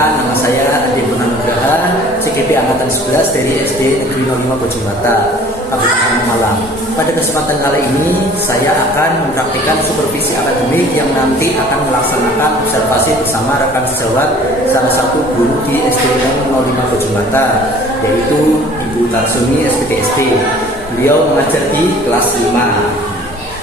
Perkenalkan, nama saya Ade Purnanugraha, CGP Angkatan 11 dari SD Negeri 05 Bojong-Bata, Kabupaten Malang. Pada kesempatan kali ini, saya akan mempraktikkan supervisi akademik yang nanti akan melaksanakan observasi bersama rekan sejawat salah satu guru di SD 05 Bojong-Bata, yaitu Ibu Tarsumi SPTSD. Beliau mengajar di kelas 5.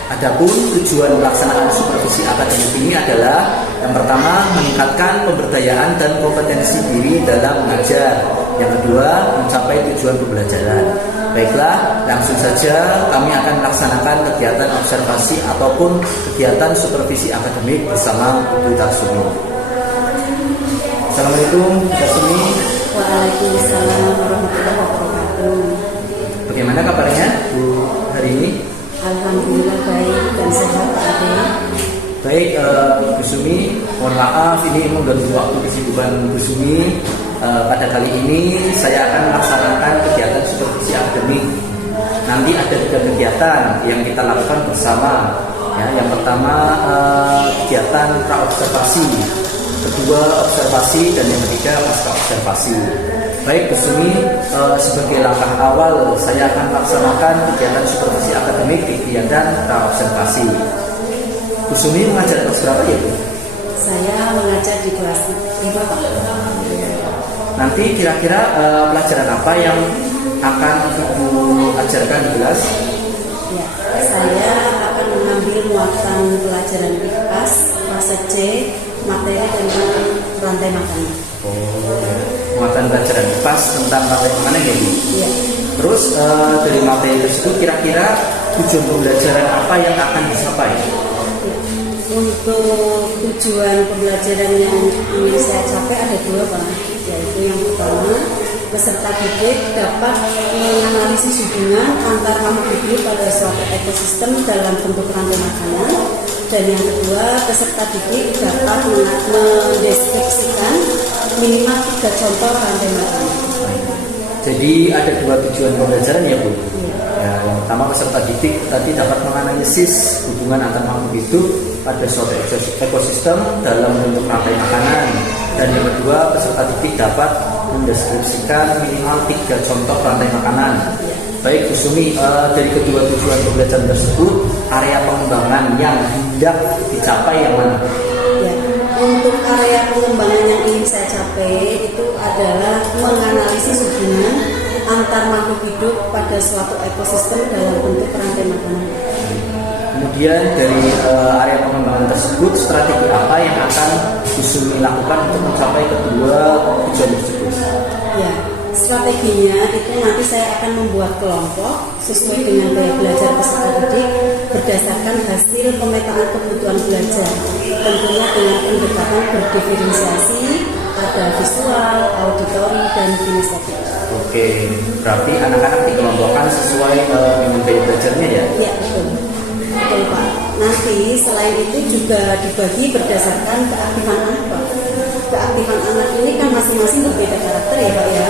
Adapun tujuan pelaksanaan supervisi akademik ini adalah yang pertama, meningkatkan pemberdayaan dan kompetensi diri dalam mengajar. Yang kedua, mencapai tujuan pembelajaran. Baiklah, langsung saja kami akan melaksanakan kegiatan observasi ataupun kegiatan supervisi akademik bersama Ibu Tarsumi. Assalamualaikum, Bu Tarsumi. Waalaikumsalam warahmatullahi wabarakatuh. Bagaimana kabarnya Bu hari ini? Alhamdulillah baik dan sehat, Pak Ade. Baik, Bu Sumi, mohon maaf ini mengganggu waktu kesibukan Bu Sumi. Pada kali ini saya akan melaksanakan kegiatan supervisi akademik. Nanti ada 3 kegiatan yang kita lakukan bersama. Ya, yang pertama kegiatan pra-observasi, kedua observasi, dan yang ketiga pasca observasi. Baik, Bu Sumi, sebagai langkah awal saya akan melaksanakan kegiatan supervisi akademik di kegiatan pra-observasi. Bu Sumi mengajar kelas berapa ya, Bu? Saya mengajar di kelas 5, Pak. Nanti kira-kira pelajaran apa yang akan Ibu ajarkan di kelas? Ya, saya akan mengambil muatan pelajaran IPAS fase C, materi tentang rantai makanan. Muatan pelajaran pas tentang rantai makanan ya, Bu? Iya. Terus dari materi tersebut kira-kira tujuan pembelajaran apa yang akan dicapai? Untuk tujuan pembelajaran yang ingin saya capai ada 2, Pak. Yaitu yang pertama, peserta didik dapat menganalisis hubungan antar makhluk hidup pada suatu ekosistem dalam bentuk rantai makanan. Dan yang kedua, peserta didik dapat mendeskripsikan minimal 3 contoh rantai makanan. Jadi ada 2 tujuan pembelajaran ya, Bu? Ya, yang pertama, peserta didik tadi dapat menganalisis hubungan antar makhluk hidup pada suatu ekosistem dalam bentuk rantai makanan. Dan yang kedua, peserta didik dapat mendeskripsikan minimal 3 contoh rantai makanan. Baik, Bu Sumi, dari kedua tujuan pembelajaran tersebut, area pengembangan yang hendak dicapai yang mana? Ya, untuk area pengembangan yang ingin saya capai itu adalah menganalisis hubungan antar makhluk hidup pada suatu ekosistem dalam bentuk rantai makanan. Kemudian dari area pengembangan tersebut, strategi apa yang akan Bu Sumi lakukan untuk mencapai kedua tujuan tersebut? Ya, strateginya itu nanti saya akan membuat kelompok sesuai dengan gaya belajar peserta didik berdasarkan hasil pemetaan kebutuhan belajar. Tentunya dengan pendekatan berdiferensiasi, ada visual, auditori, dan kinestetik. Oke, berarti anak-anak dikelompokkan sesuai dengan gaya belajarnya ya? Ya, betul. Betul, Pak. Nanti selain itu juga dibagi berdasarkan keaktifan anak, Pak. Keaktifan anak ini kan masing-masing berbeda karakter ya, Pak ya.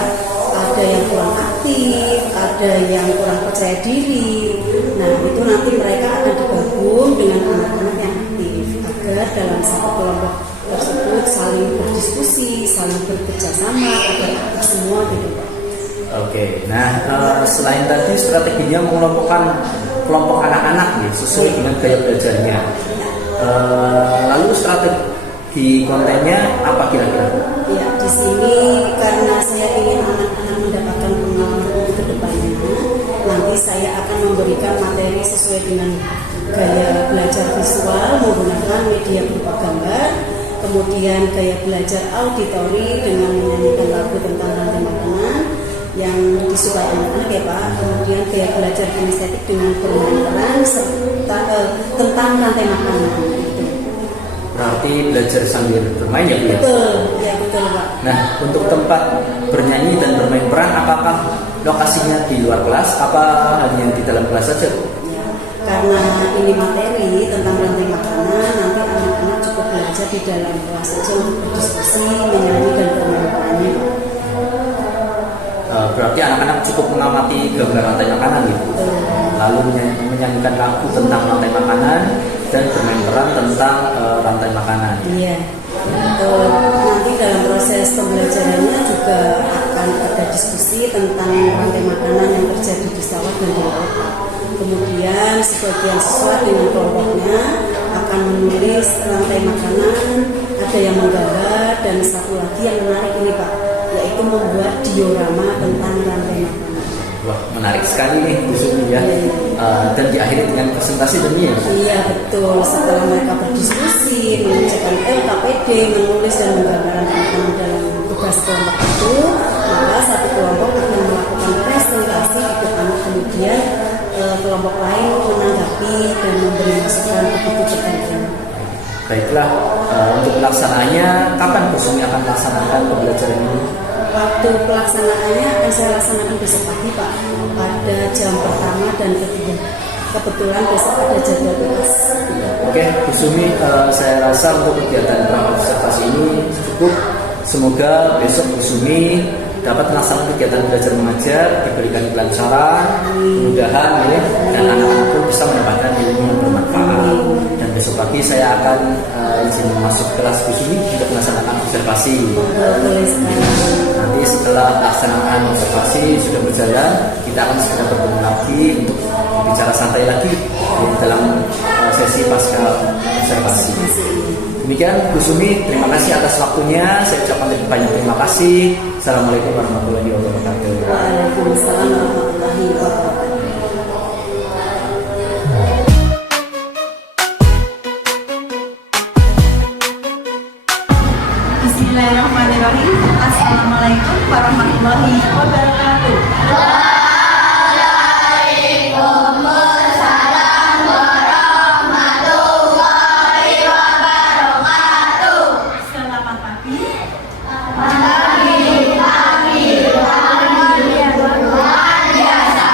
Ada yang kurang aktif, ada yang kurang percaya diri. Nah, itu nanti mereka akan digabung dengan anak-anak yang aktif agar dalam satu kelompok tersebut saling berdiskusi, saling bekerja sama agar aktif semua gitu, Pak. Oke, nah selain tadi strateginya mengelompokkan kelompok anak-anak nih sesuai dengan gaya belajarnya. Lalu strategi kontennya apa kira-kira? Ya, di sini karena saya ingin anak-anak mendapatkan pengalaman untuk kedepannya, nanti saya akan memberikan materi sesuai dengan gaya belajar visual menggunakan media berupa gambar, kemudian gaya belajar auditori dengan menyanyikan lagu tentang rantai makanan yang disukai anak-anak ya, Pak. Kemudian gaya belajar kinestetik dengan bermain peran serta tentang rantai makanan. Berarti belajar sambil bermain ya, Bu ya? Betul, ya betul, Pak. Nah, untuk tempat bernyanyi dan bermain peran, apakah lokasinya di luar kelas, apa hanya di dalam kelas saja, Bu? Ya, karena ini materi tentang rantai makanan, nanti anak-anak cukup belajar di dalam kelas saja untuk berdiskusi, menyanyi dan bermain perannya. Berarti anak-anak cukup mengamati gambar rantai makanan gitu. Lalu menyanyikan lagu tentang rantai makanan dan bermain peran tentang rantai makanan. Iya. Nanti dalam proses pembelajarannya juga akan ada diskusi tentang rantai makanan yang terjadi di sawah dan di laut. Kemudian sebagian siswa dengan kelompoknya akan menulis rantai makanan, ada yang menggambar, dan satu lagi yang menarik ini Pak, yaitu membuat diorama tentang rantai makanan. Wah, menarik sekali nih Bu Sumi ya. Dan diakhiri dengan presentasi dunia. Iya betul, setelah mereka berdiskusi, mengerjakan LKPD, menulis dan menggambarkan teman-teman dalam tugas kelompok itu, maka satu kelompok akan melakukan presentasi di depan, kemudian kelompok lain menanggapi dan memberi masukan begitu bergantian. Baiklah, untuk pelaksanaannya kapan Bu Sumi akan melaksanakan pembelajaran ini? Waktu pelaksanaannya akan saya laksanakan besok pagi Pak, pada jam pertama dan kedua. Kebetulan besok ada jadwal tugas. Oke, Bu Sumi, saya rasa untuk kegiatan observasi ini cukup. Semoga besok Bu Sumi dapat melaksanakan kegiatan belajar mengajar, diberikan kelancaran, kemudahan ya, dan anak-anak pun bisa mendapatkan ilmu yang bermanfaat. Dan besok pagi saya akan izin masuk kelas Bu Sumi untuk melaksanakan observasi. Nanti setelah pelaksanaan observasi sudah berjalan, kita akan segera bertemu lagi untuk bicara santai lagi di dalam sesi pasca observasi. Demikian Bu Sumi, terima kasih atas waktunya. Saya ucapkan banyak terima kasih. Assalamualaikum warahmatullahi wabarakatuh. Waalaikumsalam warahmatullahi wabarakatuh. Bismillahirrahmanirrahim. Assalamualaikum warahmatullahi wabarakatuh. Waalaikumsalam warahmatullahi wabarakatuh. Selamat pagi. Luar biasa.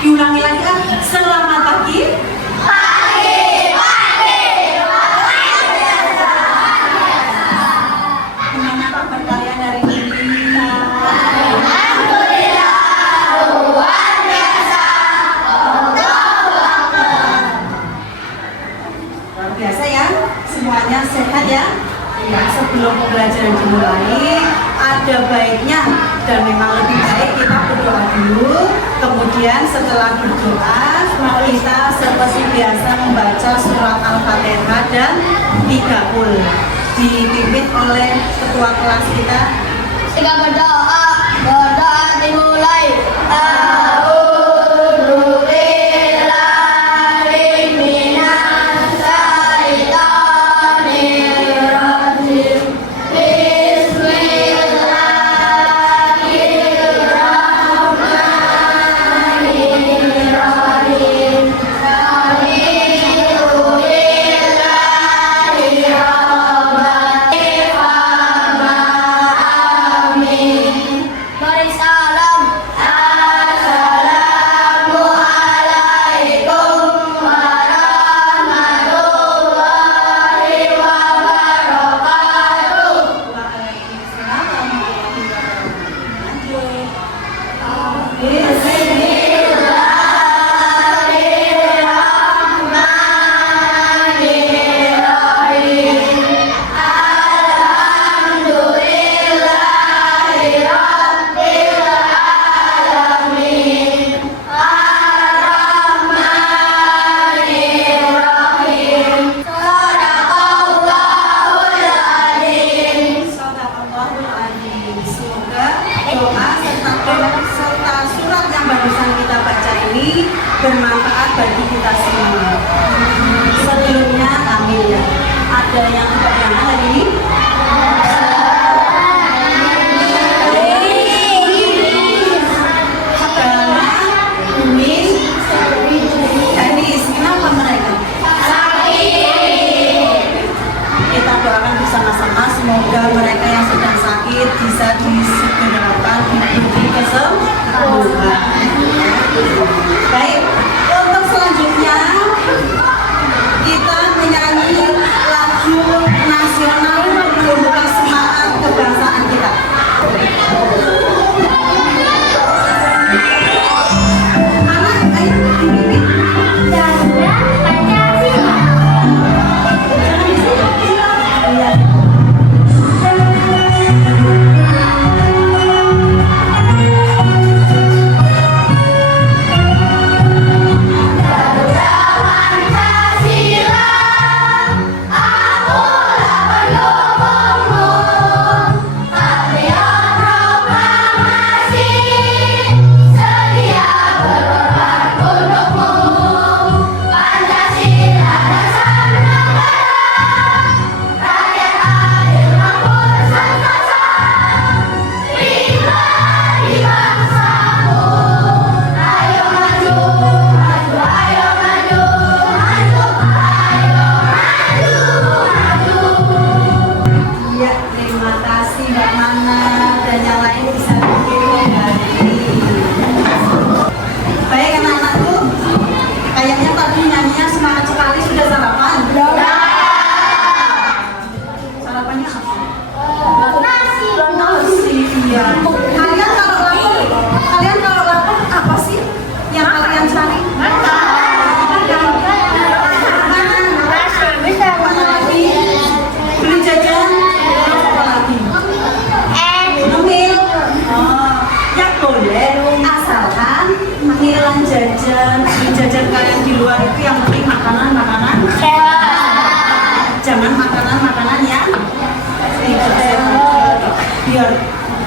Diulangi lagi kan? Selamat pagi. Gimana kabar kalian hari ini? Alhamdulillah, luar biasa. Luar biasa ya, semuanya sehat ya. Ya, sebelum pembelajaran dimulai, ada baiknya dan memang lebih baik kita berdoa dulu. Kemudian setelah berdoa, kita seperti biasa membaca surat Al-Fatihah dan 30, dipimpin oleh ketua kelas kita. Jika berdoa dimulai. A'udzu billahi minas syaitonir rajim. Bismillahirrahmanirrahim. Mari salam. Assalamualaikum warahmatullahi wabarakatuh. Waalaikumsalam warahmatullahi wabarakatuh. Bismillahirrahmanirrahim. Alhamdulillahirabbil alamin. Ar-Rahmanirrahim. Shadaqallahul adzim. Shadaqallahul adzim. Semoga doa serta surat yang barusan kita baca ini bermanfaat bagi kita semua. Sebelumnya amin ya. Ada yang tidak pernah hari ini? Agama, Bumi, Danis, kenapa mereka? Kita doakan bersama-sama semoga mereka yang sedang sakit bisa disegerakan diberi kesembuhan. Baik, untuk selanjutnya kita menyanyi lagu nasional untuk menumbuhkan semangat kebangsaan kita. Anak, ayo dipimpin. Chandra Pancasila. Iya. Nasi. Nasi, iya. Kalian kalau lapar apa sih yang kalian cari? Mana lagi? Beli jajan? Apa lagi? Ngemil. Oh, ya boleh. Asalkan ngilang jajan, beli jajan kalian di luar itu yang penting makanan-makanan. Jangan makanan-makanan yang tidak sehat. Biar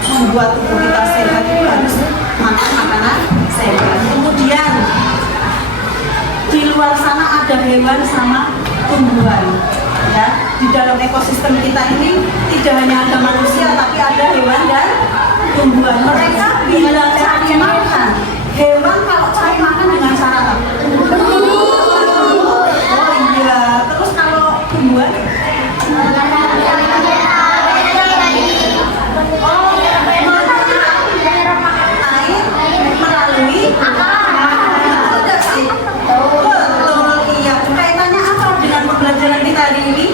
membuat tubuh kita sehat itu harus makan makanan sehat. Kemudian di luar sana ada hewan sama tumbuhan. Ya, di dalam ekosistem kita ini tidak hanya ada manusia tapi ada hewan dan tumbuhan. Mereka bila cari makan, hewan kalau cari makan dengan cara apa? Oh iya, terus kalau tumbuhan? Melalui betul sih? Betul, iya. Kaitannya apa dengan pembelajaran kita hari ini?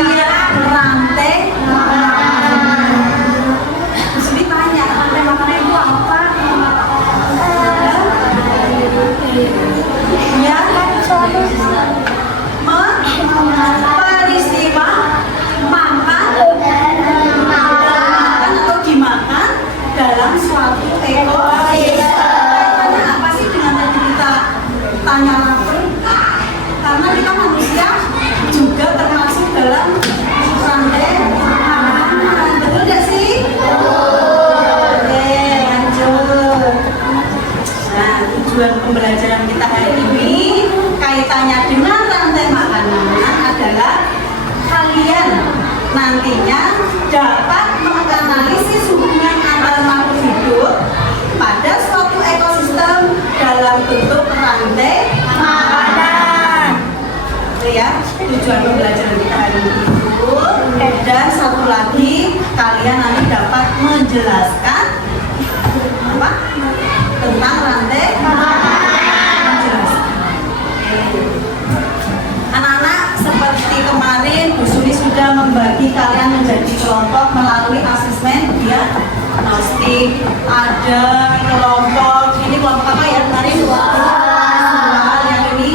Iya, rantai makanan. Terus ditanya, rantai makanan itu apa? Ya, peristiwa makan atau dimakan dalam suatu ekosistem. Kaitannya apa sih dengan tadi kita tanya lapar? Karena kita manusia juga termasuk dalam rantai makanan. Betul nggak sih? Oke, lanjut. Nah, tujuan pembelajaran kita hari ini kaitannya dengan rantai makanan adalah kalian nantinya dapat menganalisis hubungan antar makhluk hidup pada suatu ekosistem dalam bentuk rantai makanan. Itu ya tujuan pembelajaran kita hari ini itu. Dan satu lagi, kalian nanti dapat menjelaskan apa tentang rantai makanan. Menjelaskan. Anak-anak, seperti kemarin Bu Suri sudah membagi kalian menjadi kelompok melalui asesmen diagnostik. Ada kelompok, ini kelompok apa ya kemarin? Visual, yang ini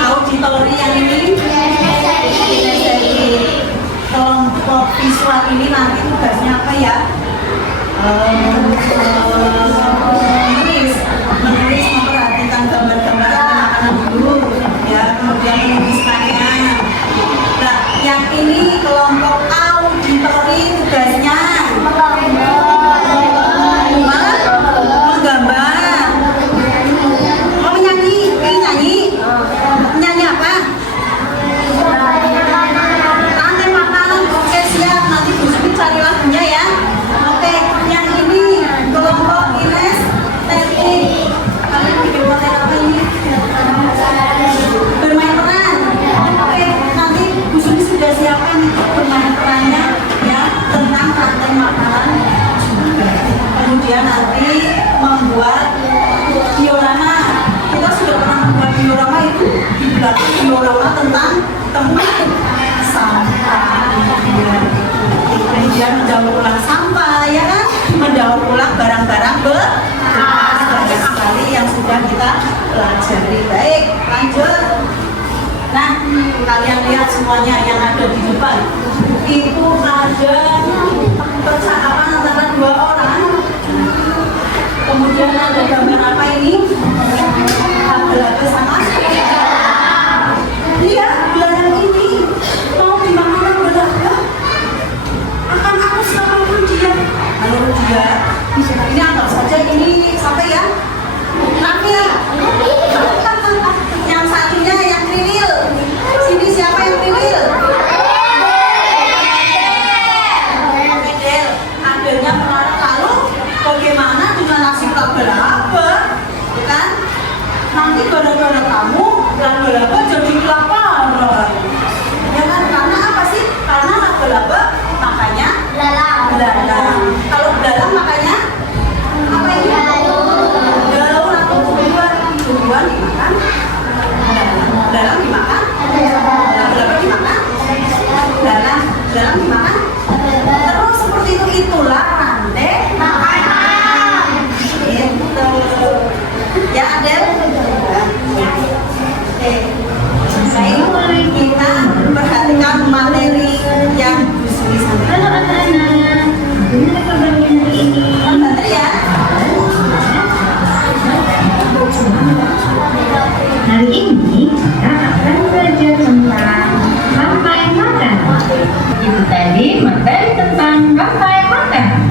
auditori, yang ini kinestetik. Kelompok visual ini nanti tugasnya apa ya? Menulis, memperhatikan gambar-gambar makanan dulu, ya, kemudian menuliskannya. Nah, yang ini kelompok auditori tugasnya menggambar. Mau menyanyi? Ini nyanyi? Nyanyi apa? Rantai makanan. Oke, siap. Nanti Bu Sri cari lagunya ya. Oke, yang ini kelompok kinestetik. Kalian bikin konten apa ini? Bermain peran. Oke, nanti Bu Sri sudah siapkan bermain perannya ya tentang rantai makanan juga. Kemudian nanti membuat diorama. Kita sudah pernah membuat diorama itu di belakang diorama tentang tempat sampah. Kemudian mendaur ulang sampah, ya kan? Mendaur ulang barang-barang bekas. Banyak sekali yang sudah kita pelajari. Baik, lanjut. Nah, kalian lihat semuanya yang ada di depan. Itu ada percakapan antara dua orang. Kemudian ada gambar apa ini? Abel-abel sama? Iya, gelandang ini mau dimakan abel-abel. Akan aku selamatkan dia. Lalu dia, ini anggap saja ini siapa ya? Raffi. Yang satunya yang kriwil. Sini siapa yang kriwil? Fidel. Adanya melarang. Lalu bagaimana dengan nasib abel-abel? Kan? Nanti gara-gara kamu lalu Baik, kita perhatikan materi yang Bu Sumi sampaikan. Halo anak-anak, bagaimana kabarnya hari ini? Bentar ya. Hari ini kita akan belajar tentang rantai makan. Itu tadi materi tentang rantai makan.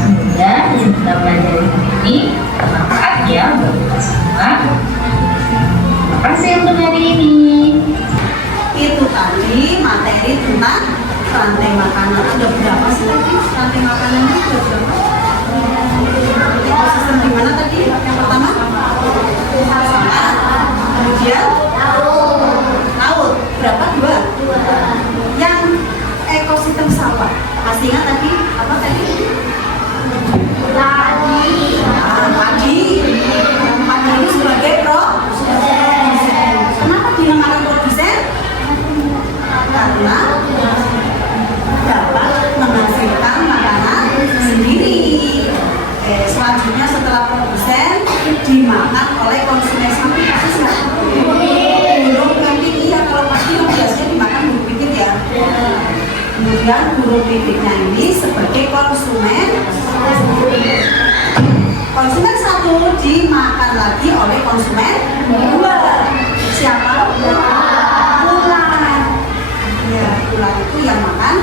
Semoga yang kita pelajari hari ini bermanfaat ya buat kita semua. Terima kasih untuk hari ini. Itu tadi materi tentang rantai makanan. Ada berapa sih tadi rantai makanannya? Ada berapa? Ekosistem di mana tadi? Yang pertama? Sama. Kemudian? Laut. Berapa? Dua. Yang ekosistem sawah. Masih ingat tadi? Apa tadi? Padi. Padi itu sebagai produsen. Kenapa dinamakan produsen? Karena dapat menghasilkan makanan sendiri. Selanjutnya setelah produsen dimakan oleh konsumen sapi pasti burung pipit. Iya, kalau pasti biasanya dimakan burung pipit ya. Kemudian burung pipitnya ini sebagai konsumen satu dimakan lagi oleh konsumen dua. Siapa? Ular. Ya, ular itu yang makan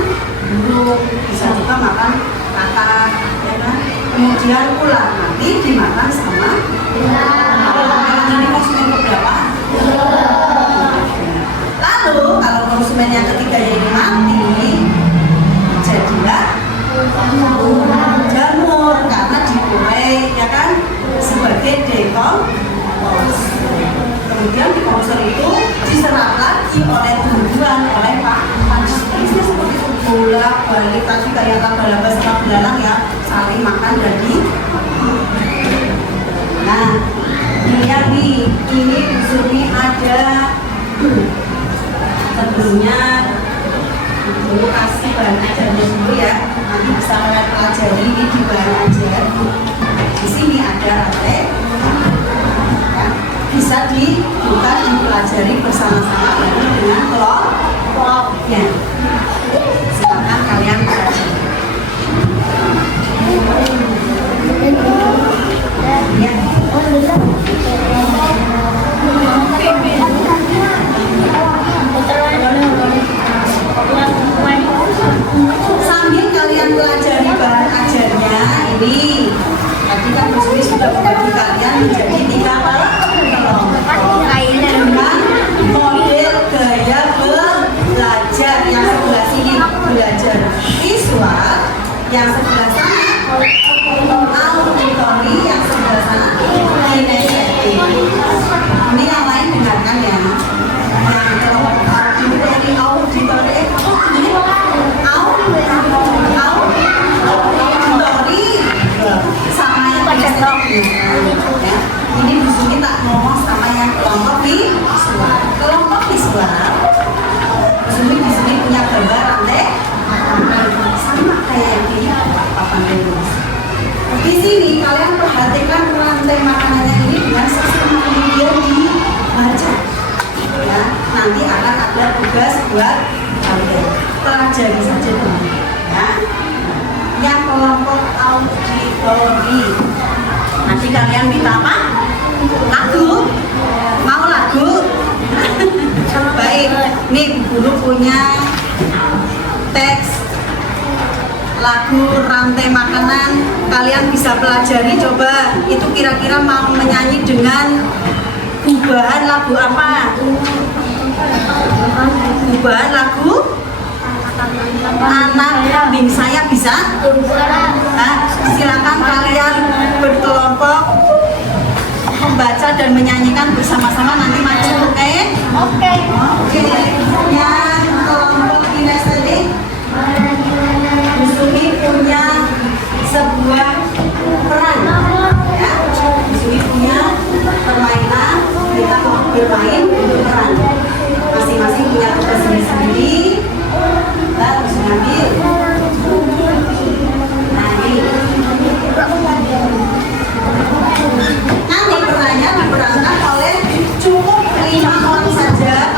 burung, bisa juga makan kakak, ya kan? Kemudian ular nanti dimakan sama ular. Ini konsumen keberapa? Lalu kalau konsumen yang ketiga ini mati, jadilah jamur karena digoreng, ya kan, sebagai dekomposor. Kemudian dekomposor itu diserap lagi oleh tumbuhan, oleh jenisnya seperti itu, bolak balik tadi kayak laba-laba sama belalang ya, saling makan dari. Nah, dilihat nih, ini di sini ada sebelumnya Ibu kasih bahan ajarnya dulu ya, nanti bisa kalian pelajari ini di bahan ajar. Di sini ada rantai, ya, bisa dibuka dipelajari bersama-sama bareng dengan kelompoknya. Silakan kalian pelajari. Ya. Sambil kalian pelajari bahan ajarnya ini, tadi kan Bu Sumi sudah membagi kalian menjadi 3 kelompok dengan model gaya belajar. Yang sebelah sini belajar visual, yang sebelah sana auditori, yang sebelah sana kinestetik. Ini yang lain dengarkan ya. Yang kelompok auditori sama yang kinestetik. Ya. Ini Bu Sumi tak ngomong sama yang kelompok visual. Kelompok visual, Bu Sumi di sini punya gambar rantai sama kayak yang di papan tulis. Di sini kalian perhatikan rantai makanannya ini dengan sistem kemudian dibaca. Ya, nanti akan ada tugas buat kalian pelajari saja dulu. Ya. Yang kelompok auditori, nanti kalian minta apa? Lagu? Mau lagu? Baik, nih guru punya teks lagu rantai makanan, kalian bisa pelajari. Coba itu kira-kira mau menyanyi dengan gubahan lagu apa? Gubahan lagu Anak Kambing Saya bisa? Nah, silakan kalian berkelompok membaca dan menyanyikan bersama-sama, nanti maju, oke? Oke. Yang kelompok kinestetik, Bu Sumi punya sebuah peran, ya. Bu Sumi punya permainan, kita mau bermain peran. Masing-masing punya tugas sendiri-sendiri. Kita harus ngambil. Nanti perannya diperankan oleh cukup 5 orang saja.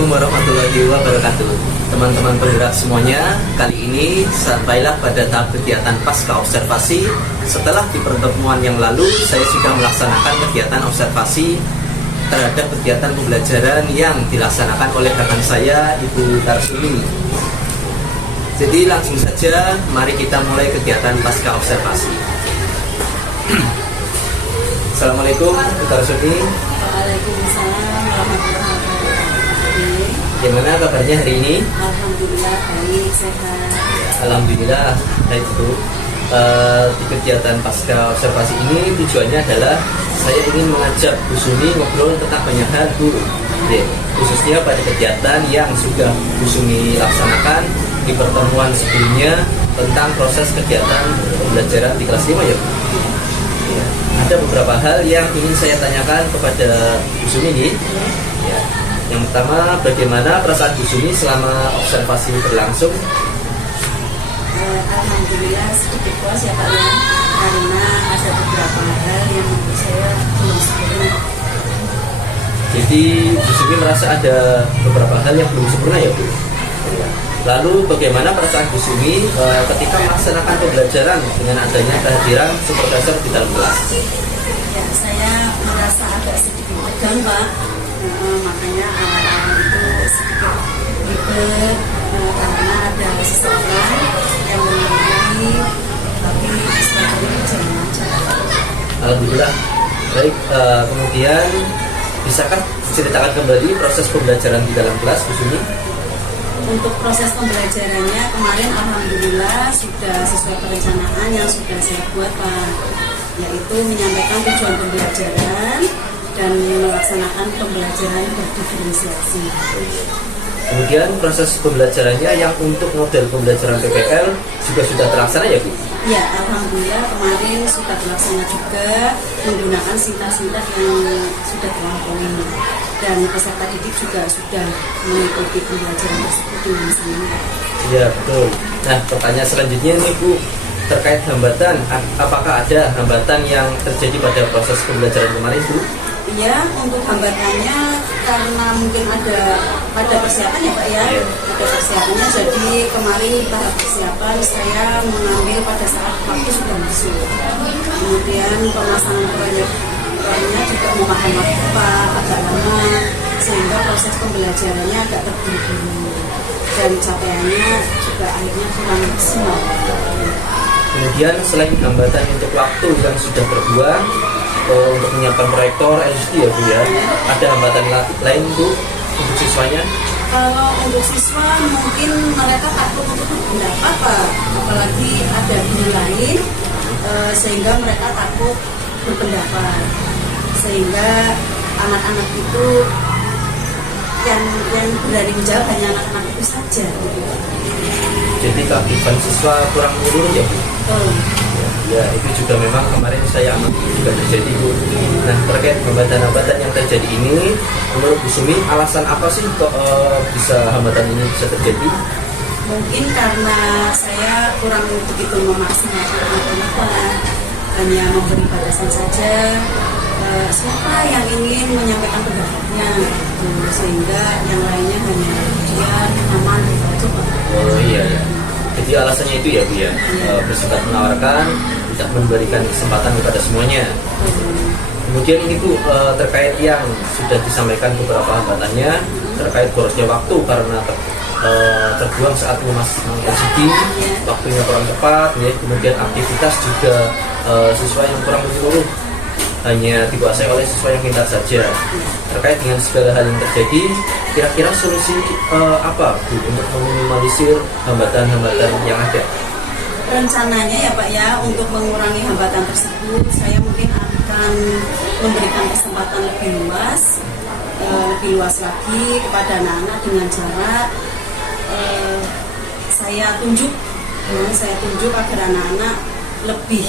Assalamualaikum warahmatullahi wabarakatuh. Teman-teman penggerak semuanya, kali ini sampailah pada tahap kegiatan pasca observasi. Setelah di pertemuan yang lalu, saya sudah melaksanakan kegiatan observasi terhadap kegiatan pembelajaran yang dilaksanakan oleh rekan saya, Ibu Tarsumi. Jadi langsung saja, mari kita mulai kegiatan pasca observasi. Assalamualaikum, Ibu Tarsumi. Waalaikumsalam warahmatullahi wabarakatuh. Gimana kabarnya hari ini? Alhamdulillah baik, sehat. Alhamdulillah, baik Bu. Di kegiatan pasca observasi ini tujuannya adalah saya ingin mengajak Bu Sumi ngobrol tentang banyak hal Bu. Ya, khususnya pada kegiatan yang sudah Bu Sumi laksanakan di pertemuan sebelumnya tentang proses kegiatan pembelajaran di kelas 5 ya Bu. Ya, ada beberapa hal yang ingin saya tanyakan kepada Bu Sumi nih. Ya. Yang pertama, bagaimana perasaan Bu Sumi selama observasi berlangsung? Alhamdulillah sedikit puas ya Pak ya, karena ada beberapa hal yang menurut saya belum sempurna. Jadi Bu Sumi merasa ada beberapa hal yang belum sempurna ya Bu? Lalu bagaimana perasaan Bu Sumi ketika melaksanakan pembelajaran dengan adanya kehadiran supervisor di dalam kelas? Ya, saya merasa agak sedikit tegang Pak. Makanya awal-awal itu sedikit ribet karena ada seseorang yang menangani, tapi sebenarnya berjalan lancar. Alhamdulillah. Baik, kemudian bisakah diceritakan kembali proses pembelajaran di dalam kelas Bu Sumi? Untuk proses pembelajarannya kemarin alhamdulillah sudah sesuai perencanaan yang sudah saya buat Pak, yaitu menyampaikan tujuan pembelajaran dan melaksanakan pembelajaran berdiferensiasi. Kemudian proses pembelajarannya yang untuk model pembelajaran PPL juga sudah terlaksana ya Bu? Ya, alhamdulillah kemarin sudah terlaksana juga menggunakan sintas-sintas yang sudah terlampaui, dan peserta didik juga sudah mengikuti pembelajaran tersebut dengan senang. Iya betul. Nah, pertanyaan selanjutnya nih Bu, terkait hambatan, apakah ada hambatan yang terjadi pada proses pembelajaran kemarin Bu? Ya, untuk hambatannya karena mungkin ada pada persiapan ya Pak ya, ada persiapannya. Jadi kemarin tahap persiapan saya mengambil pada saat waktu sudah masuk. Kemudian pemasangan proyeknya juga memakan waktu Pak agak lama, sehingga proses pembelajarannya agak terburu-buru dan capaiannya juga akhirnya kurang maksimal. Kemudian selain hambatan untuk waktu yang sudah terbuang untuk menyiapkan proyektor LCD ya Bu ya, ada hambatan lain Bu untuk siswanya? Kalau untuk siswa mungkin mereka takut untuk berpendapat Pak, apalagi ada guru lain sehingga mereka takut berpendapat, sehingga anak-anak itu yang berani menjawab hanya anak-anak itu saja gitu. Jadi keaktifan siswa kurang menyeluruh ya Bu? Ya, itu juga memang kemarin saya amati juga terjadi Bu. Nah, terkait hambatan-hambatan yang terjadi ini, menurut Bu Sumi alasan apa sih kok bisa hambatan ini bisa terjadi? Mungkin karena saya kurang begitu memaksimalkan anak-anak, hanya memberi batasan saja siapa yang ingin menyampaikan pendapatnya, sehingga yang lainnya hanya diam, aman gitu aja Pak. Oh iya ya. Jadi alasannya itu ya Bu ya, bersifat menawarkan, tidak memberikan kesempatan kepada semuanya. Kemudian ini Bu, terkait yang sudah disampaikan beberapa hambatannya, terkait borosnya waktu karena terbuang saat memasang LCD, waktunya kurang tepat, ya. Kemudian aktivitas juga siswa yang kurang menyeluruh, hanya dikuasai oleh siswa yang pintar saja. Terkait dengan segala hal yang terjadi, kira-kira solusi apa Bu untuk meminimalisir hambatan-hambatan yang ada? Rencananya ya Pak ya, untuk mengurangi hambatan tersebut, saya mungkin akan memberikan kesempatan lebih luas lagi kepada anak-anak dengan cara saya tunjuk agar anak-anak lebih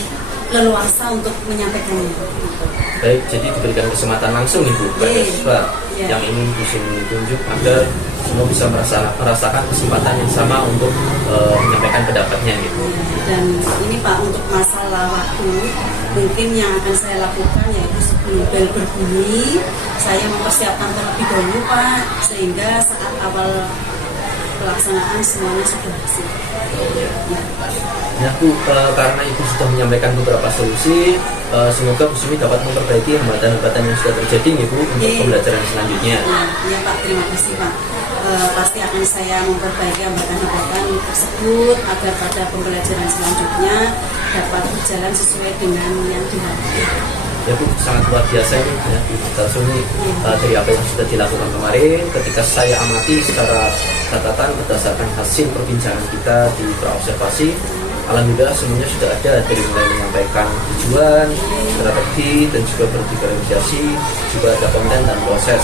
leluasa untuk menyampaikannya. Baik, jadi diberikan kesempatan langsung Ibu kepada siswa yang ingin bisa ditunjuk agar semua bisa merasakan kesempatan yang sama untuk menyampaikan pendapatnya gitu. Dan ini Pak, untuk masalah waktu Mungkin yang akan saya lakukan yaitu sebelum bel berbunyi, saya mempersiapkan terlebih dahulu Pak, sehingga saat awal pelaksanaan semuanya sudah siap. Nah Bu, karena Ibu sudah menyampaikan beberapa solusi, semoga Bu Sumi dapat memperbaiki hambatan-hambatan yang sudah terjadi nih Bu untuk pembelajaran selanjutnya. Iya Pak, terima kasih Pak. Pasti akan saya memperbaiki hambatan-hambatan tersebut agar pada pembelajaran selanjutnya dapat berjalan sesuai dengan yang diharapkan. Ya Bu, sangat luar biasa ini ya Bu Tarsumi, dari apa yang sudah dilakukan kemarin. Ketika saya amati secara catatan berdasarkan hasil perbincangan kita di praobservasi, alhamdulillah semuanya sudah ada, dari mulai menyampaikan tujuan, strategi, dan juga berdifferensiasi, juga ada konten dan proses.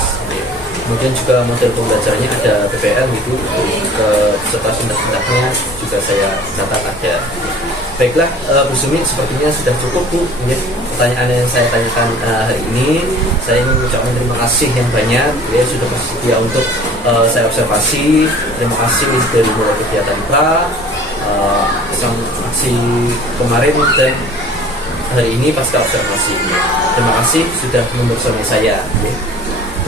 Kemudian juga model pembelajarannya ada PPL gitu, ke serta tindak-tindaknya juga saya catat ada. Baiklah, Bu Sumi, sepertinya sudah cukup Bu ya, pertanyaan yang saya tanyakan hari ini. Saya ingin mengucapkan terima kasih yang banyak ya, sudah bersedia untuk saya observasi. Terima kasih dari mulai kegiatan pra, aksi kemarin dan hari ini pasca observasi. Terima kasih sudah membersama saya ya.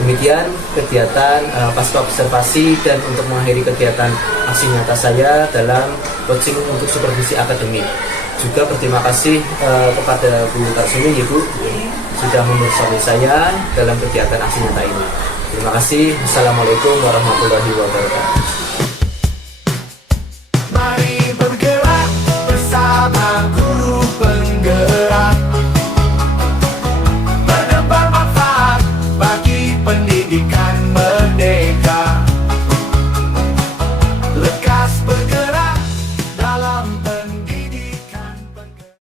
Demikian kegiatan pasca observasi dan untuk mengakhiri kegiatan aksi nyata saya dalam coaching untuk supervisi akademik. Juga berterima kasih kepada Bu Tarsumi Ibu sudah membersama saya dalam kegiatan aksi nyata ini. Terima kasih. Assalamualaikum warahmatullahi wabarakatuh.